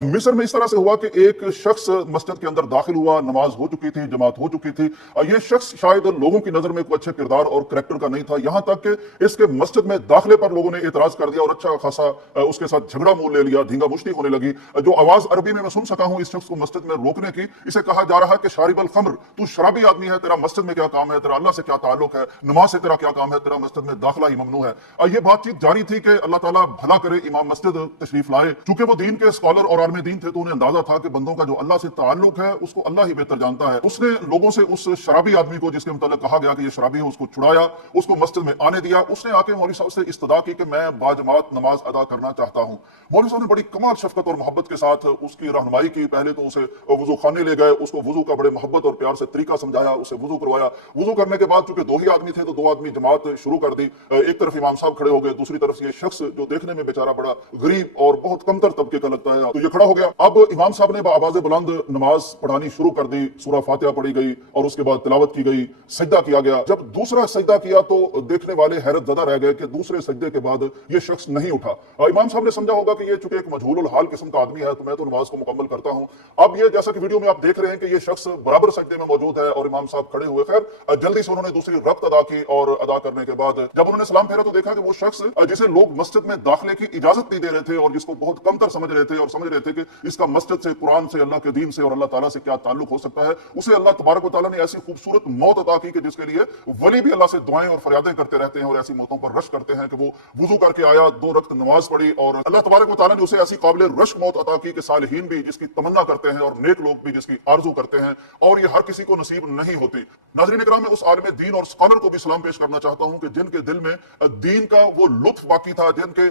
मिस्र में इस तरह से हुआ कि एक शख्स मस्जिद के अंदर दाखिल हुआ, नमाज हो चुकी थी, जमात हो चुकी थी। ये शख्स शायद लोगों की नजर में कोई अच्छे किरदार और करैक्टर का नहीं था, यहां तक कि इसके मस्जिद में दाखिले पर लोगों ने एतराज कर दिया और अच्छा खासा उसके साथ झगड़ा मोल ले लिया, धींगा मुश्ती होने लगी। जो आवाज अरबी में मैं सुन सका हूं इस शख्स को मस्जिद में रोकने की, इसे कहा जा रहा है कि शारिबल खम्र, तू शराबी आदमी है, तेरा मस्जिद में क्या काम है, तेरा अल्लाह से क्या ताल्लुक है, नमाज से तेरा क्या काम है, तेरा मस्जिद में दाखिला ही ममनू है। ये बातचीत जारी थी कि अल्लाह ताला भला करे, इमाम मस्जिद तशरीफ लाए। चूंकि वो दीन के स्कॉलर और आलम दीन थे तो उन्हें अंदाजा था कि बंदों का जो अल्लाह से ताल्लुक है उसको अल्लाह ही बेहतर जानता है। उसने लोगों से उस शराबी आदमी को जिसके मुतालिक कहा गया कि ये शराबी है उसको छुड़ाया, उसको मस्जिद में आने दिया। उसने आके मौलवी साहब से इस्तदा की कि मैं बाजमात नमाज अदा करना चाहता हूं। मौलवी साहब ने बड़ी कमाल शफकत और मोहब्बत के साथ उसकी रहनुमाई की। पहले तो उसे वजू खाने ले गए, उसको वजू का बड़े मोहब्बत और प्यार से तरीका समझाया, उसे वजू करवाया। वजू करने के बाद चूंकि दो ही आदमी थे तो दो आदमी जमात शुरू कर दी। एक तरफ इमाम साहब खड़े हो गए, दूसरी तरफ ये शख्स जो देखने में बेचारा बड़ा गरीब और बहुत कमतर तबके का लगता है तो ये खड़ा हो गया। अब इमाम साहब ने आवाज बुलंद नमाज पढ़ानी शुरू कर दी, सूरह फातिहा पढ़ी गई और उसके बाद तिलावत की गई, सजदा किया गया। जब दूसरा सजदा किया तो देखने वाले हैरत ज़दा रह गए कि दूसरे सजदे के बाद ये शख्स नहीं उठा। इमाम साहब ने समझा होगा कि ये चूंकि एक मजहूल हाल किस्म का आदमी है तो मैं तो नमाज को मुकम्मल करता हूं। अब ये जैसा कि वीडियो में आप देख रहे हैं कि ये शख्स बराबर सजदे में मौजूद है और इमाम साहब खड़े हुए। खैर जल्दी से उन्होंने दूसरी रकत अदा की और अदा करने के बाद जब उन्होंने सलाम फेरा तो देखा कि वो शख्स जिसे लोग मस्जिद में दाखिले की इजाजत नहीं दे रहे थे और जिसको बहुत कमतर समझ रहे थे और समझ रहे थे कि इसका मस्जिद से, कुरान से, अल्लाह के दीन से और अल्लाह ताला से क्या ताल्लुक हो सकता है, उसे अल्लाह तबारक व तआला ने ऐसी खूबसूरत मौत अता की कि जिसके लिए वली भी अल्लाह से दुआएं और फरियादें करते रहते हैं और ऐसी मौतों पर रश करते हैं कि वो वुजू करके आया, 2 रकत नमाज पढ़ी और अल्लाह तबारक व तआला ने उसे ऐसी काबिल रश मौत अता की कि सालिहीन भी जिसकी तमन्ना करते हैं और नेक लोग भी जिसकी आरजू करते हैं और ये हर किसी को नसीब नहीं होती। नाज़रीन इकराम, मैं उस आलिम दीन और स्कॉलर को भी सलाम पेश करना चाहता हूं कि जिनके दिल में दीन का वो लुत्फ बाकी था, जिनके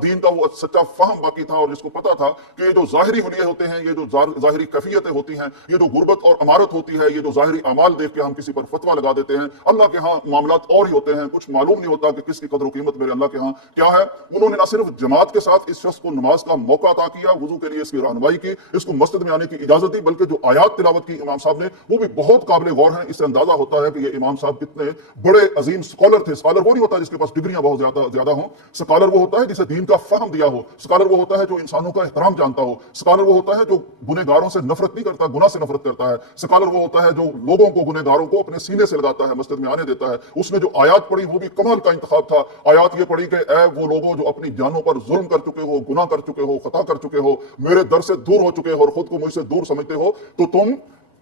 दीन का वो सच्चा फहम बाकी था और जिसको पता था कि ये जो जाहिरी हुलिये होते हैं, ये जो जाहिरी कैफियतें होती हैं, ये जो गुर्बत और अमारत होती है, ये जो जाहिरी अमाल देख के हम किसी पर फतवा लगा देते हैं, अल्लाह के यहाँ मामलात और ही होते हैं। कुछ मालूम नहीं होता कि किसकी कदर कीमत मेरे अल्लाह के यहाँ क्या है। उन्होंने न सिर्फ जमात के साथ इस शख्स को नमाज का मौका अता किया, वजू के लिए इसकी रहनुमाई की, इसको मस्जिद में आने की इजाजत दी, बल्कि जो आयात तिलावत की इमाम साहब ने वो भी बहुत काबिल गौर है। इससे अंदाजा होता है कि ये इमाम साहब कितने बड़े अजीम स्कॉलर थे। स्कॉलर वो नहीं होता जिसके पास डिग्रियां बहुत ज्यादा हो, स्कॉलर वो होता है जिसे दीन का फहम दिया हो, स्कॉलर वो होता है जो इंसानों का एहतराम जानता हो, स्कॉलर वो होता है जो गुनहगारों से नफरत नहीं करता, गुनाह से नफरत करता है, स्कॉलर वो होता है जो लोगों को, गुनहगारों को अपने सीने से लगाता है, मस्जिद में आने देता है। उसने जो आयात पढ़ी वो भी कमाल का इंतखाब था। आयात ये पढ़ी कि ऐ वो लोगों जो अपनी जानों पर जुल्म कर चुके हो, गुनाह कर चुके हो, खता कर चुके हो, मेरे दर से दूर हो चुके हो और खुद को मुझसे दूर समझते हो, तो तुम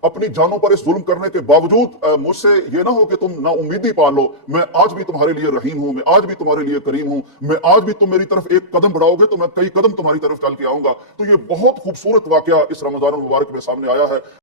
अपनी जानों पर इस जुल्म करने के बावजूद मुझसे ये ना हो कि तुम ना उम्मीदी पा लो। मैं आज भी तुम्हारे लिए रहीम हूं, मैं आज भी तुम्हारे लिए करीम हूं, मैं आज भी तुम मेरी तरफ एक कदम बढ़ाओगे तो मैं कई कदम तुम्हारी तरफ चल के आऊंगा। तो ये बहुत खूबसूरत वाकया इस रमजान मुबारक में सामने आया है।